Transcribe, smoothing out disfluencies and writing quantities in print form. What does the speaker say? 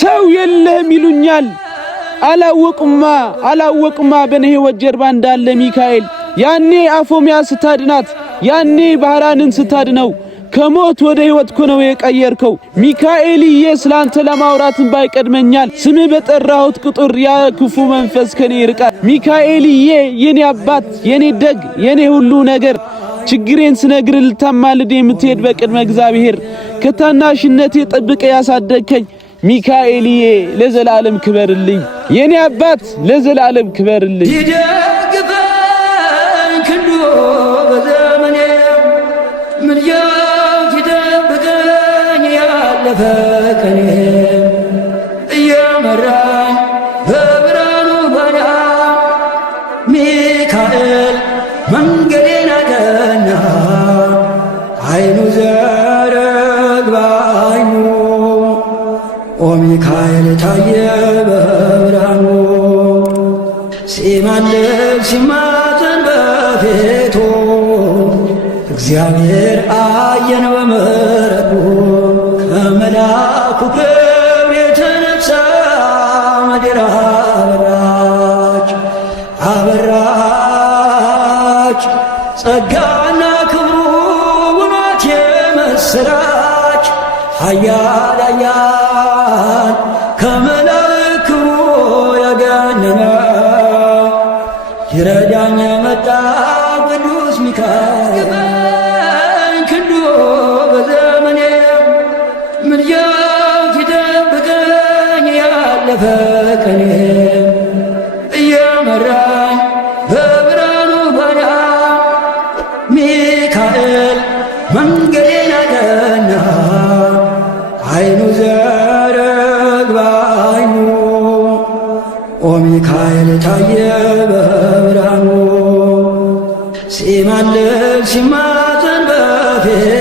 ሰው የለም ይሉኛል አላወቁማ በኔ ሕይወት ጀርባ እንዳለ ሚካኤል ያኔ አፎሚያ ስታድናት ያኔ ባህራንን ስታድነው ከሞት ወደ ሕይወት ነው የቀየርከው ሚካኤልዬ ስላንተ ለማውራትን ባይቀድመኛል ስም በጠራሁት ቁጥር ያ ክፉ መንፈስ ከኔ ይርቃል ሚካኤልዬ የኔ አባት የኔ ደግ የኔ ሁሉ ነገር ችግሬን ስነግር ልታማልድ የምትሄድ በቅድመ እግዚአብሔር ከታናሽነቴ ጠብቀ ያሳደግከኝ ሚካኤልዬ ለዘላለም ክበርልኝ የኔ አባት ለዘላለም ክበርልኝ ይደግፈኝ ክንዱ በዘመኔ ምልጃው ይጠብቀኝ ያለፈ ቀኔ እየመራኝ በብርሃኑ ባዳ ሚካኤል መንገዴን አቀና አይኑ ዘረግባኙ ኦ ሚካኤል ታየ በብርሃኑ ሲማልድ ሲማፀን በፊቱ እግዚአብሔር አየን በምሕረቱ ከመልአኩ ክብር የተነሳ ምድር አበራች ጸጋና ክብሩ ውበት የመሰላች ኃያል ከመላእክት ክብሩ ያገነነ ይረዳኝ መጣ ቅዱስ ሚካኤል ክንዱ በዘመኔ ምልጃው ይጠብቀኝ ያለፈ ቀኔ እየመራኝ በብርሃኑ ባዳ ሚካኤል መንገዴን አቀና አይኑ ዘረግባኙ ኦ ሚካኤል ታየ በብርሃኑ ሲማልድ ሲማፀን በፊቱ